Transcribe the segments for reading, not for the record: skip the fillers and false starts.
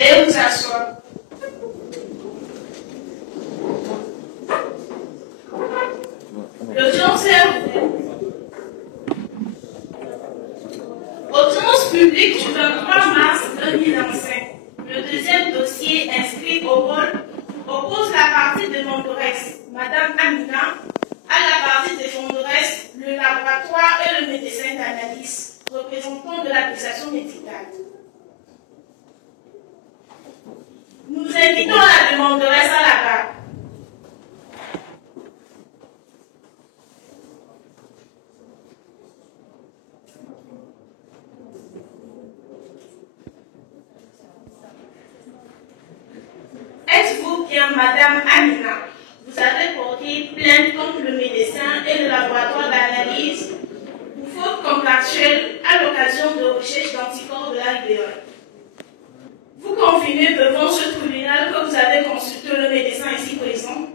Veuillez vous asseoir. L'audience est ouverte. Audience publique du 23 mars 2025. Le deuxième dossier inscrit au rôle oppose la partie de Mondorès, Madame Amina, à la partie de Mondorès, le laboratoire et le médecin d'analyse, représentant de l'accusation médicale. Nous invitons la demanderesse à la barre. Êtes-vous bien, Madame Amina? Vous avez porté plainte contre le médecin et le laboratoire d'analyse pour faute contractuelle à l'occasion de recherche d'anticorps de l'alvéole. Vous confirmez devant ce tribunal que vous avez consulté le médecin ici présent?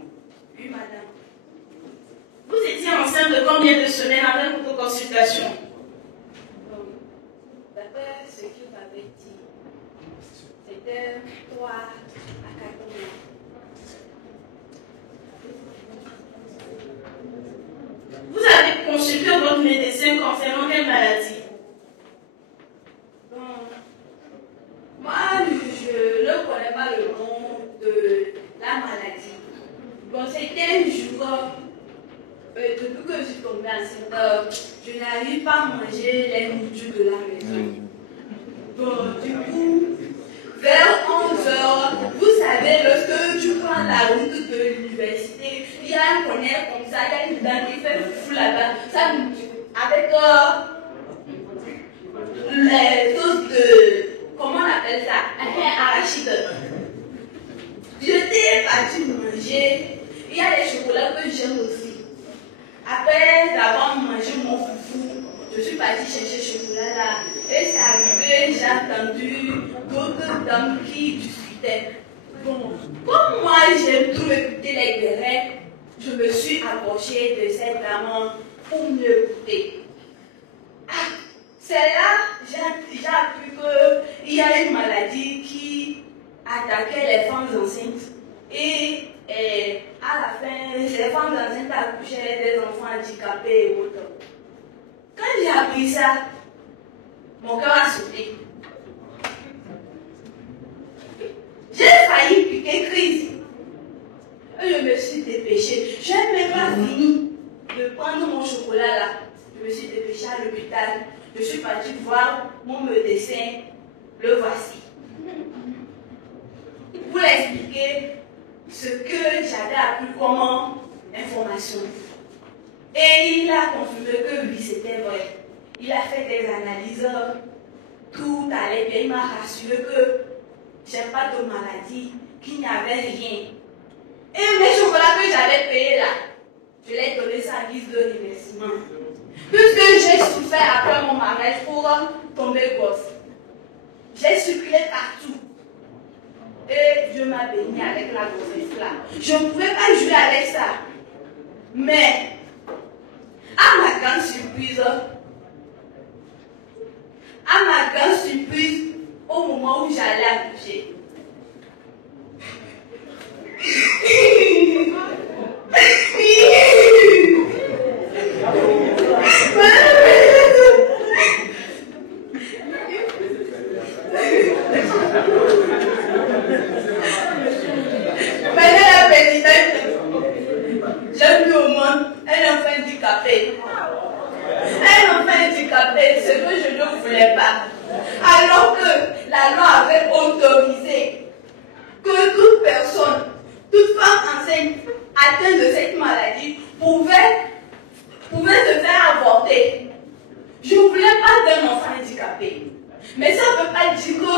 Oui, madame. Vous étiez enceinte de combien de semaines après votre consultation? D'après ce qu'il m'avait dit, c'était 3 à 4 mois. Vous avez consulté votre médecin concernant quelle maladie? Bon, moi, je ne connais pas le nom de la maladie. Bon, c'était un jour, depuis que je suis tombée enceinte, je n'arrive pas à manger les nourritures de la maison. Bon, du coup, vers 11h, vous savez, lorsque tu prends la route de l'université, il y a un connaît comme ça, il y a une dame qui fait fou là-bas, ça avec les sauces de, comment on appelle ça, arachide. J'étais partie manger, il y a des chocolats que j'aime aussi. Après avoir mangé mon foufou, je suis partie chercher ce chocolat-là. Et c'est arrivé, j'ai entendu d'autres dames qui discutaient. Bon, comme moi j'aime tout écouter les guerres, je me suis approchée de cette dame pour mieux écouter. Ah, c'est là j'ai appris qu'il y a une maladie qui attaquait les femmes enceintes. Et à la fin, les femmes enceintes accouchaient des enfants handicapés et autres. Quand j'ai appris ça, mon cœur a sauté. J'ai failli piquer crise. Et je me suis dépêchée. Je n'ai même pas fini de prendre mon chocolat là. Je me suis dépêchée à l'hôpital. Je suis partie voir mon médecin. Le voici. Pour expliquer ce que j'avais appris comme information. Et il a confirmé que oui, c'était vrai. Il a fait des analyses, tout allait bien. Il m'a rassuré que je n'ai pas de maladie, qu'il n'y avait rien. Et mes chocolats que j'avais payés là, je l'ai donné ça à guise de remerciement. Puisque j'ai souffert après mon mariage pour tomber gosse. J'ai circulé partout. Et Dieu m'a béni avec la grossesse là. Je ne pouvais pas jouer avec ça. Mais, à ma grande surprise, au moment où j'allais accoucher, j'ai vu au monde un enfant handicapé. Un enfant handicapé, ce que je ne voulais pas. Alors que la loi avait autorisé que toute personne, toute femme enceinte atteinte de cette maladie pouvait se faire avorter. Je ne voulais pas d'un enfant handicapé. Mais ça ne veut pas dire que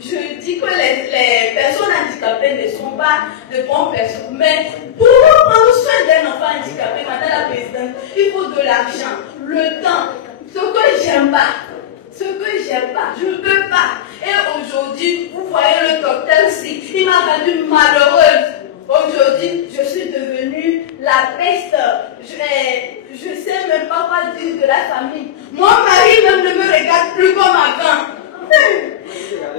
je dis que les personnes handicapées ne sont pas de bonnes personnes. Mais pour prendre soin d'un enfant handicapé, madame la présidente, il faut de l'argent, le temps, ce que j'aime pas. Ce que j'aime pas, je ne peux pas. Et aujourd'hui, vous voyez le docteur ici, il m'a rendue malheureuse. Aujourd'hui, je suis devenue la peste. Je ne sais même pas quoi dire de la famille. Mon mari même ne me regarde plus comme avant.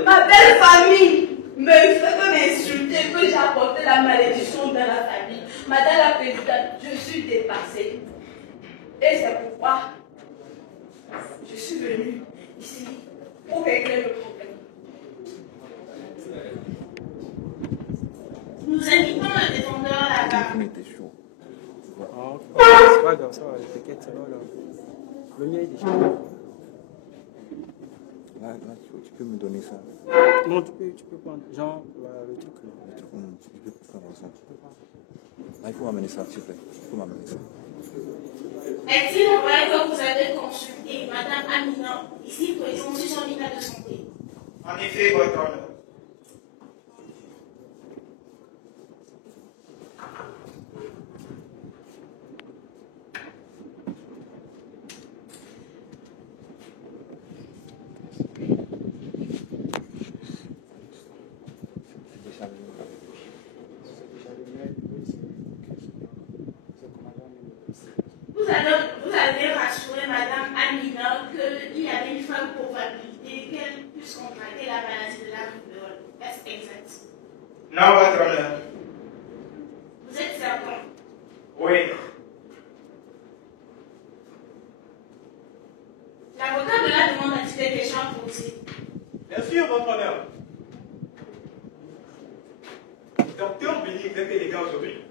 Ma belle famille, me fait que m'insulter, que j'ai apporté la malédiction dans la famille. Madame la présidente, je suis dépassée. Et c'est pourquoi je suis venue ici pour régler le problème. Nous invitons le défendeur là-bas. C'est pas grave, ça va, t'inquiète, ça va là. Le mien il est chaud. Là, tu peux me donner ça. Non, tu peux prendre, genre, le truc là. Tu peux prendre ça. Là, il faut m'amener ça, s'il te plaît. Il faut m'amener ça. Est-il vrai que vous avez consulté Madame Amina, ici présente, sur son état de santé? En effet, votre honneur. Vous avez rassuré Madame Amina qu'il y avait une femme probabilité qu'elle puisse contracter la maladie de la rubéole. Est-ce exact? Non, votre honneur. Vous êtes certain? Oui. L'avocat de la demande a-t-il des questions à poser? Bien sûr, votre honneur. Docteur Béni, vous êtes élégant aujourd'hui.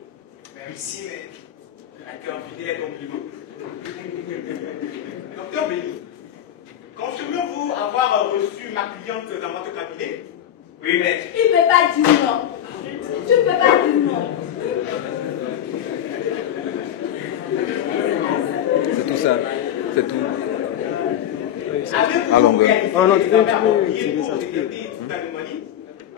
Merci, mais Avec un fidèle compliment. Docteur Béni, confirmez-vous avoir reçu ma cliente dans votre cabinet? oui, mais Il ne peut pas dire non. Tu ne peux pas dire non. C'est tout ça. C'est tout. Avez-vous Allons, réalisé Ah non, tu les peux examens appropriés tirer ça, pour tu peux. détecter toute anomalie?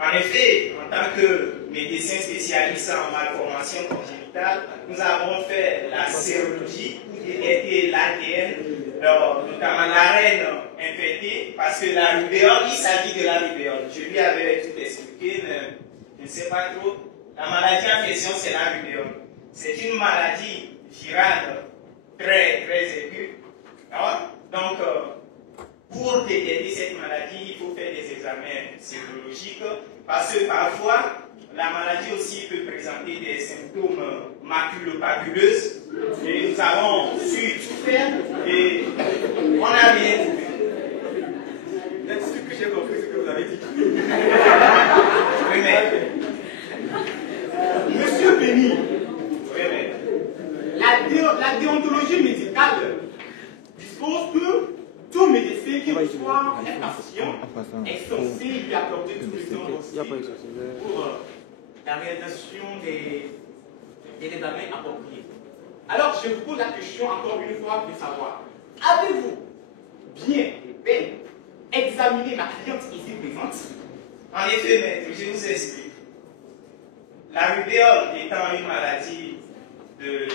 en effet, en tant que médecin spécialiste en malformation congénitale, nous avons fait la sérologie pour détecter l'ADN, notamment la reine infectée, parce que la rubéole, il s'agit de la rubéole. Je lui avais tout expliqué, mais je ne sais pas trop. La maladie en question, c'est la rubéole. C'est une maladie virale très, très aiguë. Donc, pour détecter cette maladie, il faut faire des examens sérologiques parce que parfois, la maladie aussi peut présenter des symptômes maculopapuleuses. Et nous avons su tout faire et on a rien trouvé. C'est ce que j'ai compris, ce que vous avez dit. Oui, mais, Monsieur Béni, oui, mais, la déontologie médicale dispose que tout médecin qui reçoit un patient est censé lui accorder tous les temps Il n'y a pas de souci. pour la réalisation des examens appropriés. Alors, je vous pose la question encore une fois de savoir, avez-vous bien et bien examiné ma cliente ici présente? en effet, maître, je vous explique. La rubéole étant une maladie de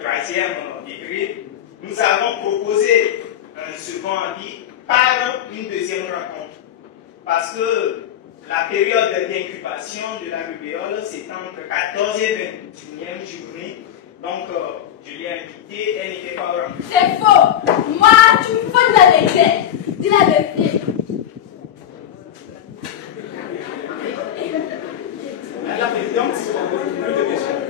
3e degré, nous avons proposé un second avis par une deuxième rencontre. Parce que la période d'incubation de la rubéole, c'est entre 14 et 21e journée. Donc, je l'ai invitée, elle n'était pas au rendez-vous. C'est faux. Moi, tu me fais de la vérité. Dis la vérité. La présidente, plus de questions.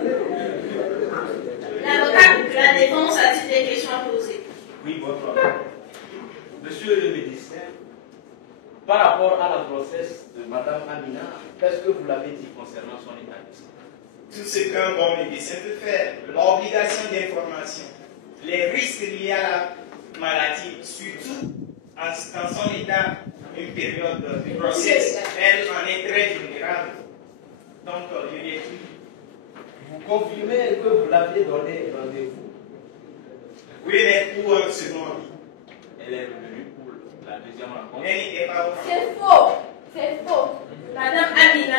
L'avocat de la défense a-t-il des questions à poser? Oui, votre honneur. Monsieur le médecin, par rapport à la grossesse de Madame Amina, qu'est-ce que vous l'avez dit concernant son état de santé? Tout ce qu'un bon médecin peut faire, l'obligation d'information, les risques liés à la maladie, surtout en son état, une période de grossesse, elle en est très vulnérable. Donc, je lui ai dit. Vous confirmez que vous l'aviez donné rendez-vous? Oui, mais pour un second avis. Elle est revenue pour la deuxième rencontre. Elle n'était pas au C'est faux. C'est faux. Madame Amina,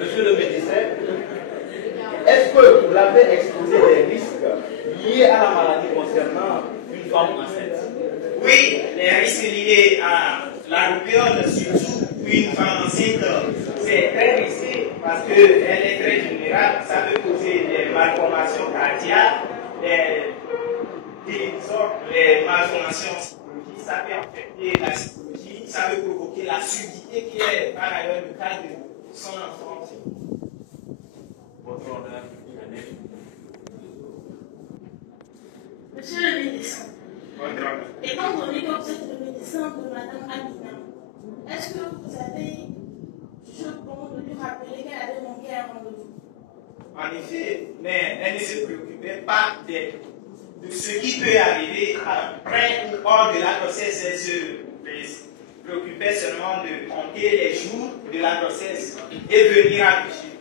Monsieur le médecin, est-ce que vous l'avez exposé des risques liés à la maladie concernant une femme enceinte? Oui, les risques liés à la rubéole, surtout pour une femme enceinte, c'est très risqué parce qu'elle est très vulnérable. Ça peut causer des malformations cardiaques, des malformations psychologiques, ça peut affecter la psychologie, savez provoquer la surdité qui est par ailleurs le cas de son enfant. Votre honneur, Monsieur le ministre, étant donné que vous êtes le médecin de Mme Amina, est-ce que vous avez jugé bon de lui rappeler qu'elle avait manqué un rendez-vous? En effet, mais elle ne se préoccupait pas de ce qui peut arriver après ou hors de la grossesse. Elle se préoccupait seulement de compter les jours de la grossesse et venir accoucher.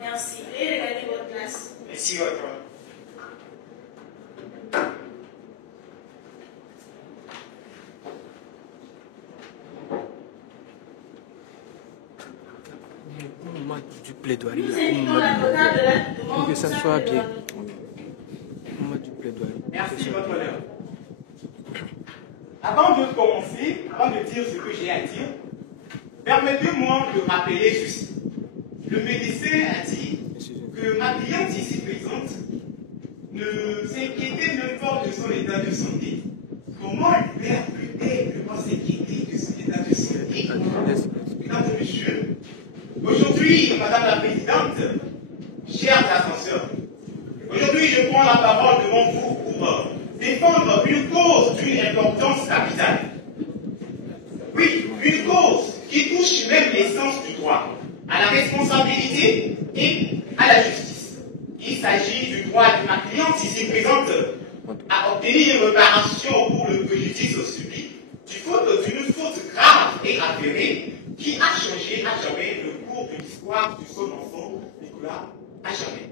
Merci. Et regardez votre place. Merci, votre honneur. Au moment du plaidoirie, Nous invitons l'avocat de la demande pour que ça soit bien. Au moment du plaidoirie. Merci, votre honneur. Avant de commencer, avant de dire ce que j'ai à dire, permettez-moi de rappeler ceci. Le médecin a dit que ma cliente ici présente ne s'inquiétait même pas de son état de santé. Comment elle peut ne pas s'inquiéter de son état de santé? Mesdames et messieurs, aujourd'hui, Madame la Présidente, chers ascenseurs, aujourd'hui je prends la parole devant vous pour défendre une cause d'une importance capitale. Oui, une cause qui touche même l'essence du droit, à la responsabilité et à la justice. Il s'agit du droit de ma cliente ici présente à obtenir une réparation pour le préjudice subi d'une faute grave et avérée qui a changé à jamais le cours de l'histoire de son enfant, Nicolas, à jamais.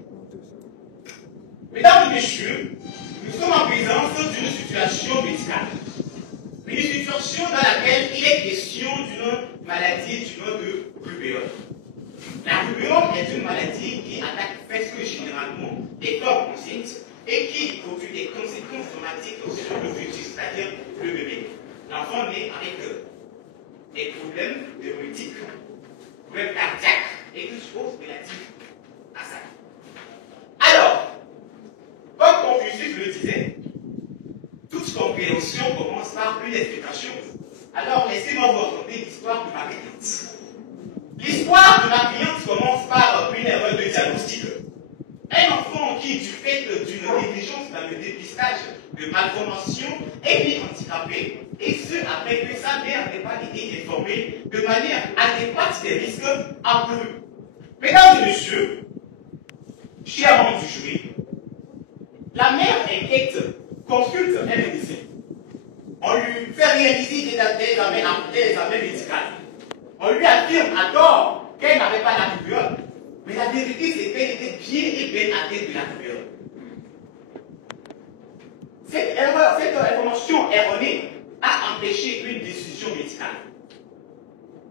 Mesdames et messieurs, nous sommes en présence d'une situation médicale. Une situation dans laquelle il est question d'une maladie du nom de rubéole. La rubéole est une maladie qui attaque presque généralement les femmes enceintes et qui produit des conséquences dramatiques sur le futur, c'est-à-dire le bébé. L'enfant naît avec des problèmes neurologiques, problèmes cardiaques et toutes choses relatives à ça. Alors, comme Confucius le disait, toute compréhension commence par une explication. Alors, laissez-moi vous raconter l'histoire de ma cliente. L'histoire de ma cliente commence par une erreur de diagnostic. Un enfant qui, du fait d'une négligence dans le dépistage de malformation, est mis handicapé, et ce, après que sa mère n'ait pas été informée de manière adéquate des risques encourus. Mesdames et messieurs, chers membres du jury, la mère inquiète consulte un médecin. On lui fait réaliser des examens médicaux. On lui affirme à tort qu'elle n'avait pas la rubéole. Mais la vérité, c'est qu'elle était bien et bien atteinte de la rubéole. Cette information erronée a empêché une décision médicale.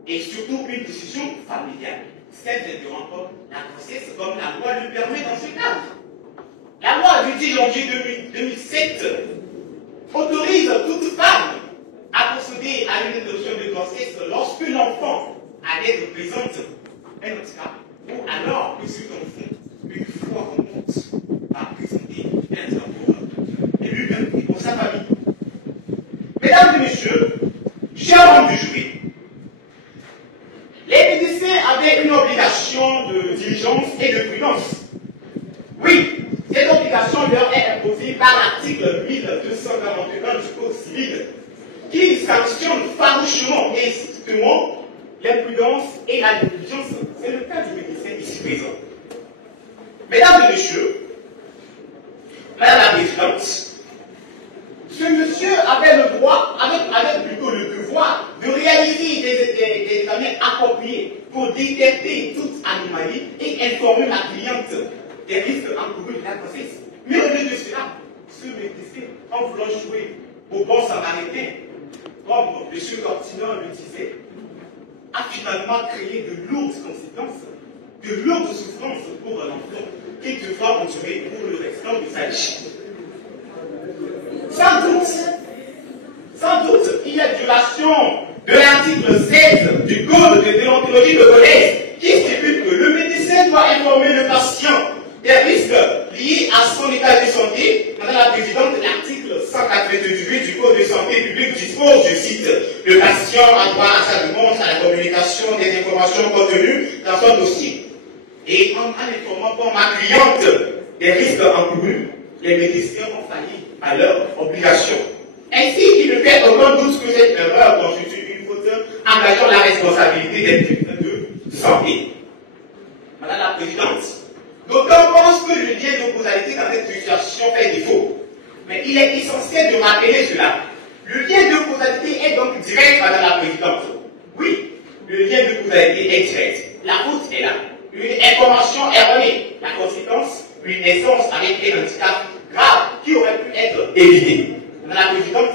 Et surtout une décision familiale. Celle d'interrompre la grossesse comme la loi le permet dans ce cadre. La loi du 10 janvier 2007 autorise toute femme à procéder à une interruption de grossesse lorsque l'enfant a l'aide présente un handicap ou alors que cet enfant, une fois remonte, va présenter un handicap et lui-même et pour sa famille. Mesdames et messieurs, chers membres du jury, les médecins avaient une obligation de diligence et de prudence. Oui, cette obligation leur est imposée par l'article 1241 du Code civil qui sanctionne farouchement et strictement l'imprudence et la négligence. C'est le cas du médecin ici présent. Mesdames et messieurs, Madame la Présidente, ce monsieur avait le droit, avait plutôt le devoir de réaliser des examens appropriés pour détecter toute anomalie et informer la cliente des risques encourus de la grossesse. Mais au lieu de cela, ce médecin, en voulant jouer au bon samaritain, comme M. Cortinon le disait, a finalement créé de lourdes conséquences, de lourdes souffrances pour l'enfant qu'il devra endurer pour le restant de sa vie. Sans doute, il y a violation de l'article 16 du Code de déontologie de collège qui stipule que le médecin doit informer le patient des risques liés à son état de santé. Madame la Présidente, l'article 188 du Code de santé publique dit informations contenues dans son dossier. Et en informant ma cliente des risques encourus, les médecins ont failli à leur obligation. Ainsi, il ne fait aucun doute que cette erreur constitue une faute engageant la responsabilité des directeurs de santé. Madame la Présidente, d'aucuns pensent que le lien de causalité dans cette situation fait défaut. Mais il est essentiel de rappeler cela. Le lien de causalité est donc direct, Madame la Présidente. Oui, le lien de causalité est direct. La faute est là. Une information erronée. La conséquence, une naissance avec un handicap grave qui aurait pu être évité. Madame la Présidente,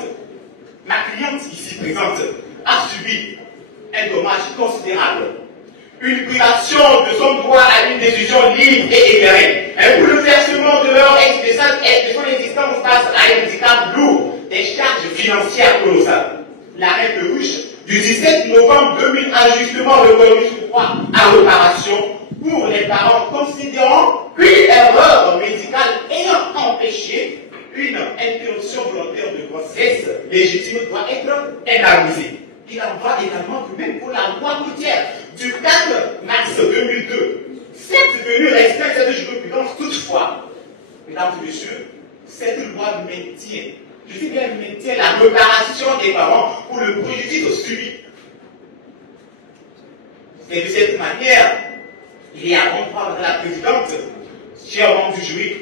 ma cliente ici présente a subi un dommage considérable. Une privation de son droit à une décision libre et éclairée. Un bouleversement de son existence face à un handicap lourd, des charges financières colossales. L'arrêt de Ruche du 17 novembre 2000 a justement reconnu ce droit à réparation pour les parents considérant qu'une erreur médicale ayant empêché une interruption volontaire de grossesse légitime doit être indemnisée. Il en va également de même pour la loi routière du 4 mars 2002. C'est devenu restreint cette jurisprudence toutefois. Mesdames et messieurs, cette loi maintient, je dis bien maintient la réparation des parents pour le préjudice subi. Et de cette manière, il y a un droit de la Présidente, chers membres du jury,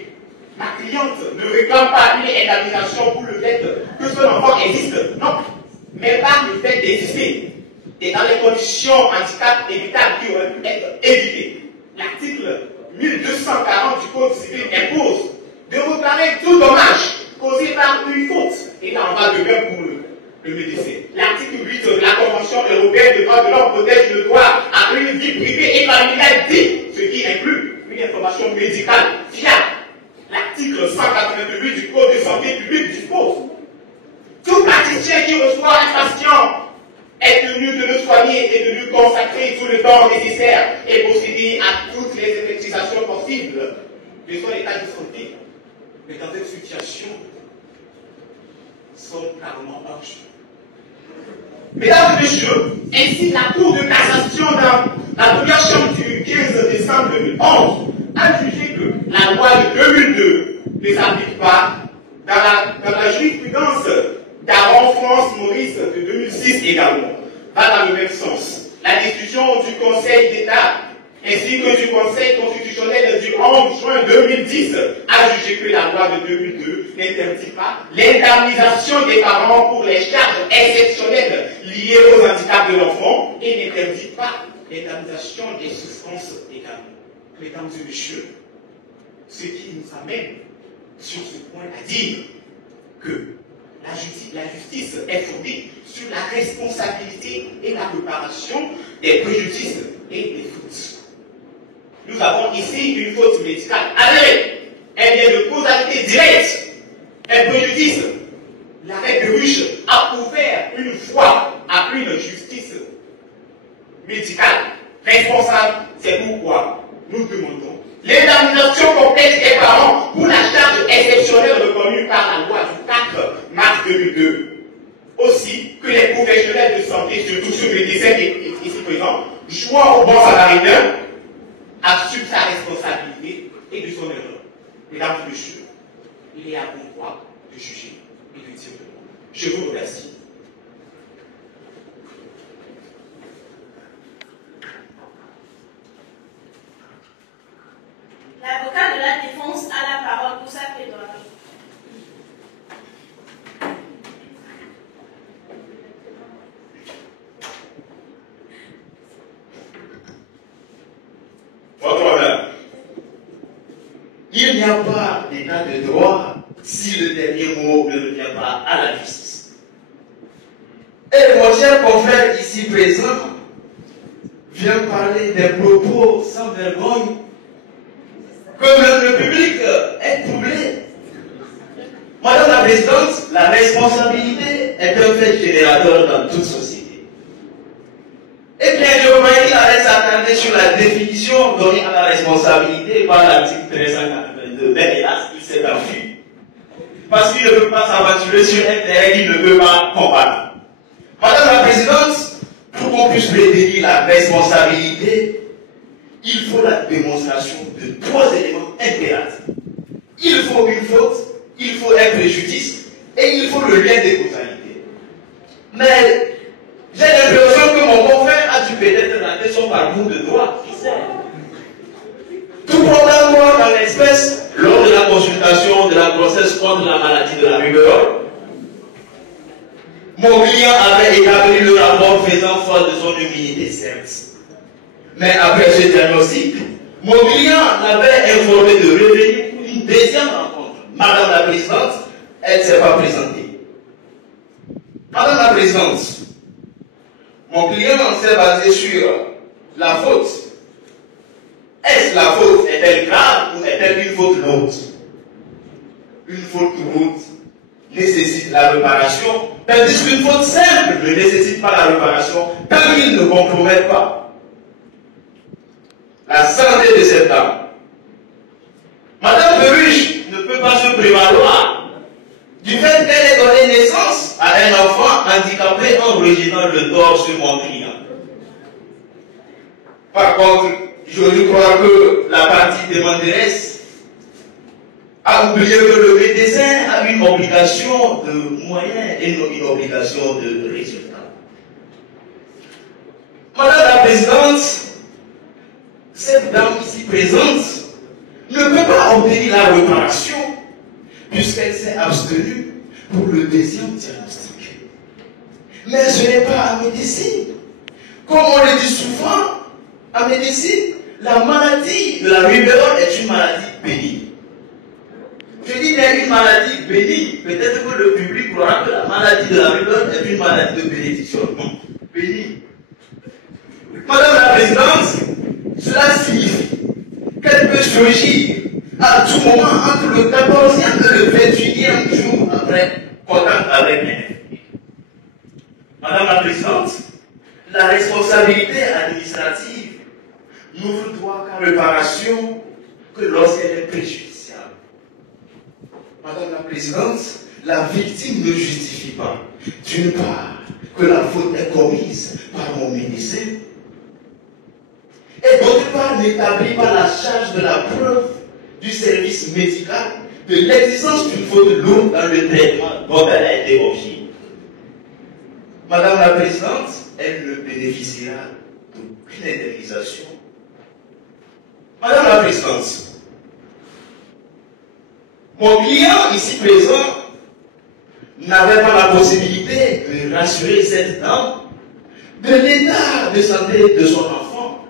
ma cliente ne réclame pas une indemnisation pour le fait que son enfant existe, non, mais par le fait d'exister et dans les conditions handicap évitables qui auraient pu être évitées. L'article 1240 du Code civil impose de réparer tout dommage causé par une faute. Et là, on va de même pour le médecin. L'article 8 de la Convention européenne des droits de l'homme protège le droit à une vie privée et familiale digne, ce qui inclut une information médicale fiable. L'article 188 du Code de santé publique dispose: tout praticien qui reçoit un patient est tenu de le soigner et de lui consacrer tout le temps nécessaire et procéder à toutes les effectuations possibles de son état de santé. Mais dans cette situation, sont clairement hors-jeu. Mesdames et messieurs, ainsi la Cour de cassation dans la première chambre du 15 décembre 2011 a jugé que la loi de 2002 ne s'applique pas dans la jurisprudence d'Aaron France Maurice de 2006 également, va dans le même sens. La décision du Conseil d'État ainsi que du Conseil constitutionnel du 11 juin 2010 a jugé que la loi de 2002 n'interdit pas l'indemnisation des parents pour les charges exceptionnelles liées aux handicaps de l'enfant et n'interdit pas l'indemnisation des souffrances également. Mesdames et messieurs, ce qui nous amène sur ce point à dire que la justice est fondée sur la responsabilité et la réparation des préjudices et des fautes. Nous avons ici une faute médicale avérée. Elle vient de causalité directe. Un préjudice. L'arrêt de Ruche a ouvert une voie à une justice médicale responsable. C'est pourquoi nous demandons l'indemnisation complète des parents pour la charge exceptionnelle reconnue par la loi du 4 mars 2002. Aussi que les professionnels de santé, surtout ceux médecins ici présents, jouant au bon samaritain, assument sa responsabilité et de son erreur. Mesdames et messieurs, il est à bon droit de juger et de dire le mot. Je vous remercie. L'avocat de la défense a la parole pour sa plaidoirie. Votre honneur, il n'y a pas d'état de droit si le dernier mot ne revient pas à la justice. Et mon cher confrère ici présent vient parler des propos sans vergogne que même le public est troublé. Madame la Présidente, la responsabilité est un fait générateur dans toute société. Eh bien, je voudrais qu'il arrête s'attarder sur la définition donnée à la responsabilité par l'article 1382. Mais hélas, il s'est enfui. Parce qu'il ne peut pas s'aventurer sur un terrain qu'il ne peut pas combattre. Madame la Présidente, pour qu'on puisse prévenir la responsabilité, il faut la démonstration de 3 éléments impératifs. Il faut une faute, il faut un préjudice et il faut le lien de causalité. Mais j'ai l'impression que mon confrère a dû peut-être rater son parcours de droit. Qui sait? Tout probablement dans l'espèce, lors de la consultation de la grossesse contre la maladie de la rubéole, mon client avait établi le rapport faisant foi de son immunité, certes. Mais après ce diagnostic, mon client l'avait informé de revenir pour une deuxième rencontre. Madame la Présidente, elle ne s'est pas présentée. Madame la Présidente, mon client s'est basé sur la faute. Est-ce la faute est-elle grave ou est-elle une faute lourde? Une faute lourde nécessite la réparation, tandis qu'une faute simple ne nécessite pas la réparation, tant qu'il ne compromet pas la santé de cette dame. Madame Peruche ne peut pas se prévaloir du fait qu'elle ait donné naissance à un enfant handicapé en rejetant le tort sur mon client. Par contre, je crois que la partie demanderesse a oublié que le médecin a une obligation de moyens et non une obligation de résultat. Madame la Présidente, cette dame ici présente ne peut pas obtenir la réparation puisqu'elle s'est abstenue pour le deuxième diagnostic. Mais ce n'est pas en médecine. Comme on le dit souvent, en médecine, la maladie de la rubéole est une maladie bénigne. Je dis bien une maladie bénigne. Peut-être que le public croira que la maladie de la rubéole est une maladie de bénédiction. Non, bénigne. Madame la Présidente, cela signifie qu'elle peut surgir à tout moment entre le 14e et le 21e jour après contact avec l'infirmier. Madame la Présidente, la responsabilité administrative n'ouvre droit qu'à réparation que lorsqu'elle est préjudiciable. Madame la Présidente, la victime ne justifie pas, d'une part, que la faute est commise par mon médecin, et d'autre part, n'établit pas la charge de la preuve du service médical de l'existence d'une faute lourde dans le traitement dont elle a été objet. Madame la Présidente, elle ne bénéficiera d'aucune indemnisation. Madame la Présidente, mon client ici présent n'avait pas la possibilité de rassurer cette dame de l'état de santé de son enfant.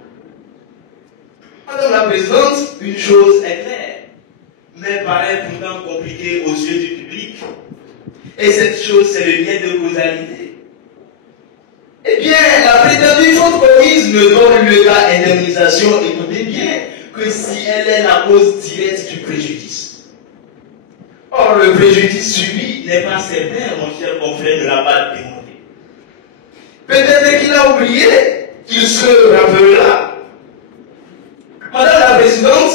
Madame la Présidente, une chose est claire, mais paraît pourtant compliquée aux yeux du public. Et cette chose, c'est le lien de causalité. Eh bien, la prétendue faute commise ne donne lieu à indemnisation, écoutez bien, que si elle est la cause directe du préjudice. Or, le préjudice subi n'est pas certain, mon cher confrère, de la part démontrée. Peut-être qu'il a oublié, il se rappellera. Madame la Présidente,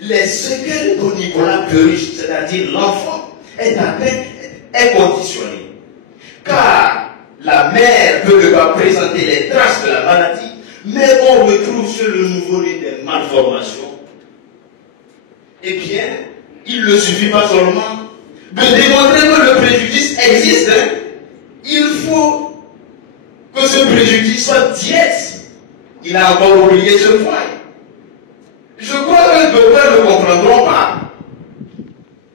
les séquelles dont Nicolas Peruche, c'est-à-dire l'enfant, est atteint, est conditionné. Car la mère peut ne pas présenter les traces de la maladie, mais on retrouve sur le nouveau-né des malformations. Eh bien, il ne suffit pas seulement de démontrer que le préjudice existe. Il faut que ce préjudice soit direct. Il a encore oublié ce point. Je crois que d'autres ne comprendront pas.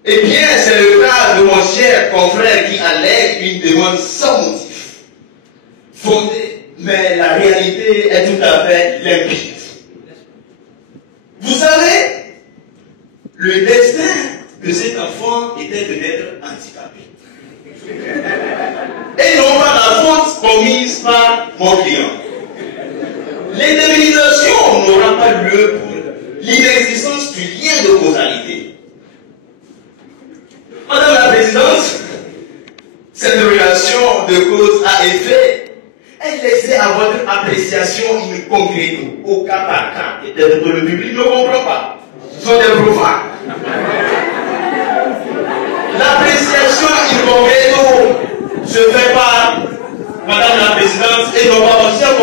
Eh bien, c'est le cas de mon cher confrère qui allègue une demande sans motif, fondée, mais la réalité est tout à fait limpide. Vous savez, le destin de cet enfant était de naître handicapé. Et non pas la faute commise par mon client. L'indemnisation n'aura pas lieu pour l'inexistence du lien de causalité. Madame la Présidente, cette relation de cause à effet est laissée à votre appréciation in concreto, au cas par cas. Peut-être que le public ne comprend pas. Ce sont des profanes. L'appréciation in concreto se fait par Madame la Présidente et non pas mon cher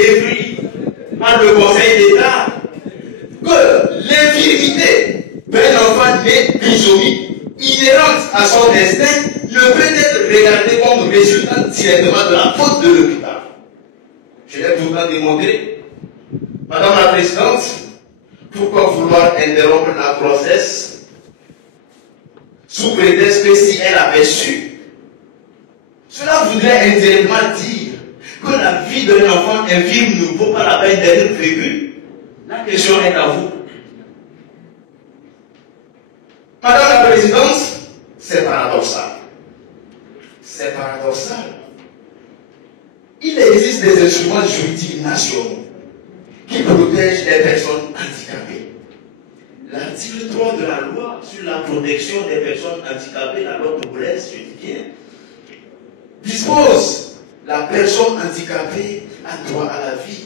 écrit par le Conseil d'État que l'infirmité d'un enfant né trisomique inhérente à son destin ne peut être regardée comme résultat directement de la faute de l'hôpital. Je l'ai pourtant démontré. Madame la Présidente, pourquoi vouloir interrompre la grossesse sous prétexte que si elle avait su, cela voudrait indirectement dire que la vie d'un enfant infirme ne vaut pas la peine d'être vécue? La question est à vous. Madame la Présidente, c'est paradoxal. C'est paradoxal. Il existe des instruments juridiques nationaux qui protègent les personnes handicapées. L'article 3 de la loi sur la protection des personnes handicapées, la loi togolaise, je dis bien, dispose la personne handicapée a droit à la vie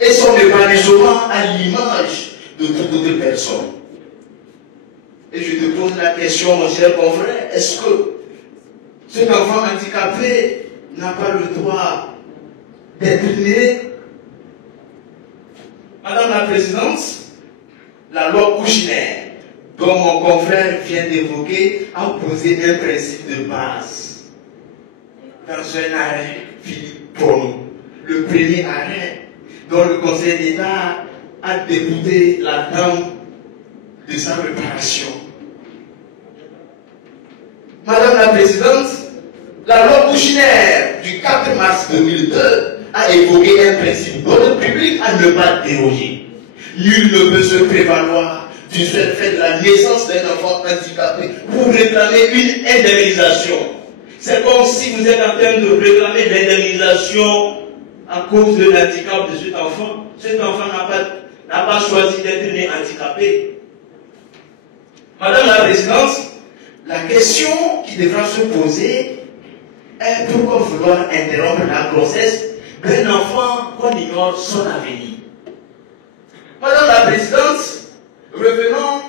et son épanouissement à l'image de toute autre personne. Et je te pose la question, mon cher confrère, est-ce que cet enfant handicapé n'a pas le droit d'être né? Madame la Présidente, la loi Kouchner, dont mon confrère vient d'évoquer, a posé un principe de base. Dans un arrêt, Philippe Pono, le premier arrêt dont le Conseil d'État a débouté la dame de sa réparation. Madame la Présidente, la loi Kouchner du 4 mars 2002 a évoqué un principe d'ordre public à ne pas déroger. Nul ne peut se prévaloir du seul fait de la naissance d'un enfant handicapé pour réclamer une indemnisation. C'est comme si vous êtes en train de réclamer l'indemnisation à cause de l'handicap de cet enfant. Cet enfant n'a pas choisi d'être né handicapé. Madame la Présidente, la question qui devra se poser est pourquoi vouloir interrompre la grossesse d'un enfant qu'on ignore son avenir. Madame la Présidente, revenons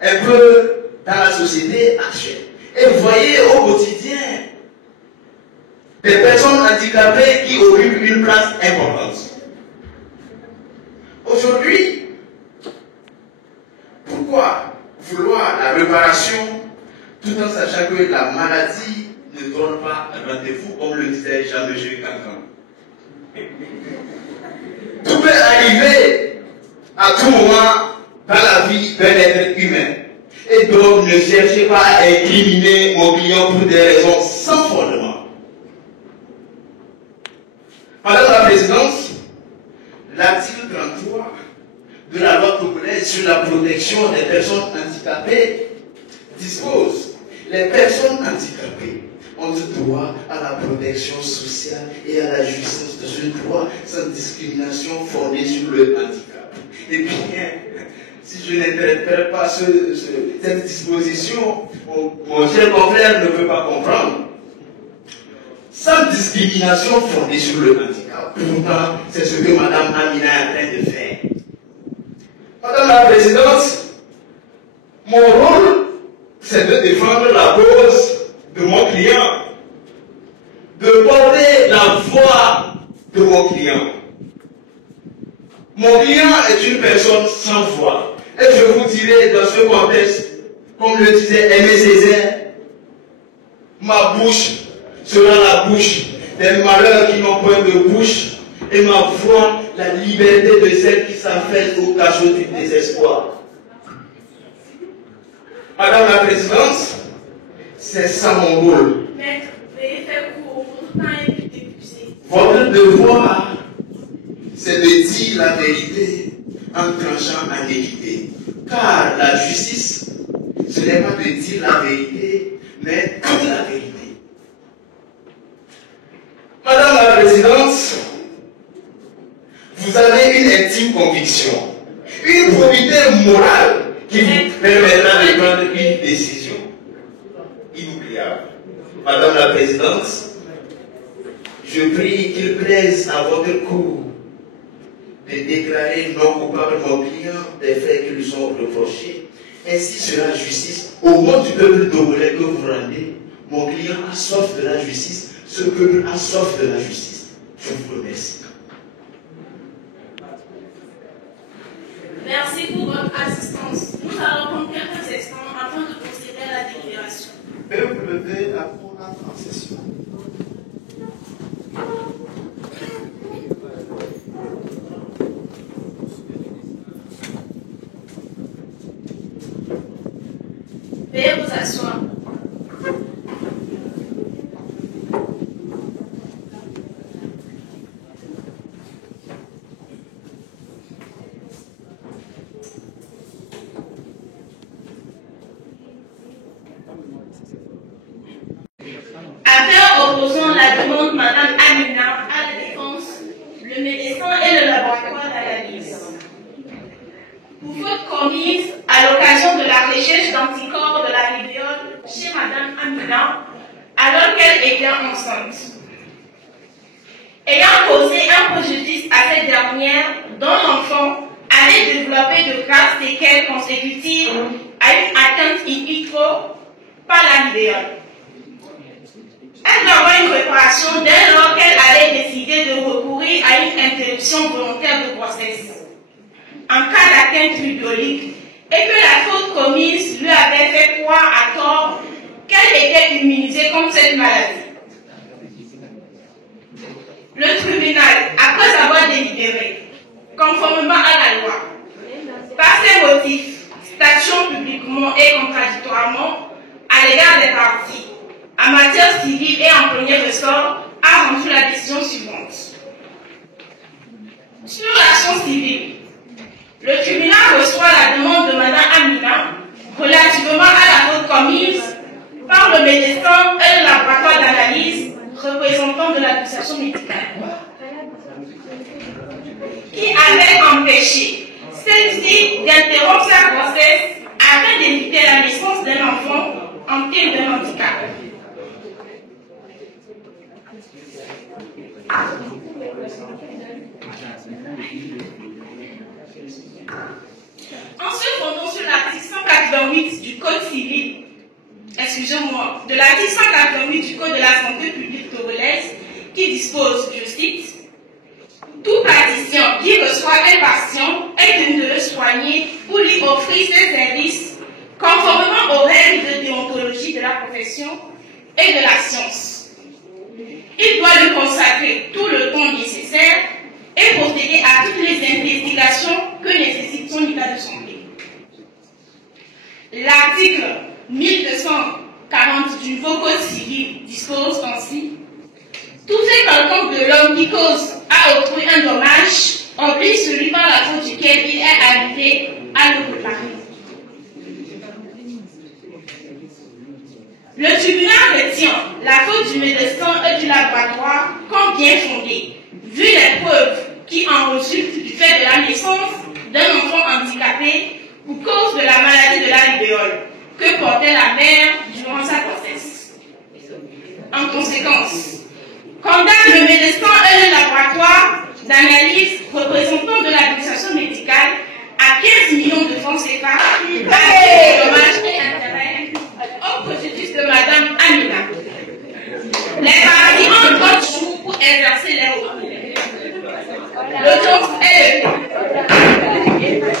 un peu dans la société actuelle. Et vous voyez au quotidien des personnes handicapées qui occupent une place importante. Aujourd'hui, pourquoi vouloir la réparation tout en sachant que la maladie ne donne pas un rendez-vous, comme le disait Jean-Michel Cancan? Tout peut arriver à tout moment dans la vie d'un être humain. Et donc, ne cherchez pas à incriminer mon client pour des raisons sans fondement. Madame la Présidente, l'article 33 de la loi togolaise sur la protection des personnes handicapées dispose: les personnes handicapées ont droit à la protection sociale et à la jouissance de ce droit sans discrimination fondée sur le handicap. Et bien, si je n'interprète pas cette disposition, mon cher confrère ne peut pas comprendre. Sans discrimination fondée sur le handicap. Pourtant, c'est ce que Madame Amina est en train de faire. Madame la Présidente, mon rôle, c'est de défendre la cause de mon client, de porter la voix de mon client. Mon client est une personne sans voix. Et je vous dirai dans ce contexte, comme le disait Aimé Césaire, ma bouche sera la bouche des malheurs qui n'ont point de bouche, et ma voix la liberté de celles qui s'affaissent au cachot du désespoir. Madame la Présidente, c'est ça mon rôle. Maître, veuillez faire court, votre temps est plus épuisé. Votre devoir, c'est de dire la vérité en tranchant en équité. Car la justice, ce n'est pas de dire la vérité, mais toute la vérité. Madame la Présidente, vous avez une intime conviction, une probité morale qui vous permettra de prendre une décision inoubliable. Madame la Présidente, je prie qu'il plaise à votre cour de déclarer non coupable mon client des faits qui lui sont reprochés. Ainsi sera justice. Au nom du peuple togolais que vous rendez, mon client a soif de la justice, ce peuple a soif de la justice. Je vous remercie. Merci pour votre assistance. Nous allons prendre quelques instants afin de procéder à la délibération. Veuillez vous lever pour entrer en session. Veuillez vous asseoir. Affaire opposant la demande Madame Amina à la défense, le médecin et le laboratoire d'analyse. Pour faute commise à l'occasion de la recherche d'anticorps de la rubéole chez Madame Amina, alors qu'elle était enceinte. Ayant causé un préjudice à cette dernière, dont l'enfant avait développé de graves séquelles consécutives à une atteinte in vitro par la rubéole. Elle doit avoir une réparation dès lors qu'elle allait décider de recourir à une interruption volontaire de grossesse en cas d'atteinte rubéolique et que la faute commise lui avait fait croire à tort qu'elle était immunisée contre cette maladie. Le tribunal, après avoir délibéré, conformément à la loi, par ses motifs, statuant publiquement et contradictoirement à l'égard des parties, en matière civile et en premier ressort, a rendu la décision suivante. Sur l'action civile, le tribunal reçoit la demande de Mme Amina relativement à la faute commise par le médecin et le laboratoire d'analyse représentant de l'administration médicale, qui avait empêché celle-ci d'interrompre sa grossesse afin d'éviter la naissance d'un enfant atteint d'un handicap. En se fondant sur l'article 188 du Code civil, de l'article 188 du Code de la santé publique togolaise, qui dispose, je cite, tout praticien qui reçoit un patient est tenu de le soigner pour lui offrir ses services conformément aux règles de déontologie de la profession et de la science. Il doit lui consacrer tout le temps nécessaire et procéder à toutes les investigations que nécessite son état de santé. L'article 1240 du nouveau Code civil dispose ainsi: tout fait quelconque de l'homme qui cause à autrui un dommage oblige celui par la faute duquel il est arrivé à le réparer. Le tribunal retient la faute du médecin et du laboratoire comme bien fondée, vu les preuves qui en résultent du fait de la naissance d'un enfant handicapé pour cause de la maladie de la rubéole que portait la mère durant sa grossesse. En conséquence, condamne le médecin et le laboratoire d'analyse représentant de l'administration médicale à 15 millions de francs CFA à des dommages et intérêts au préjudice de Mme Amina. Les parties ont 30 jours pour exercer les recours. L'audience est levée.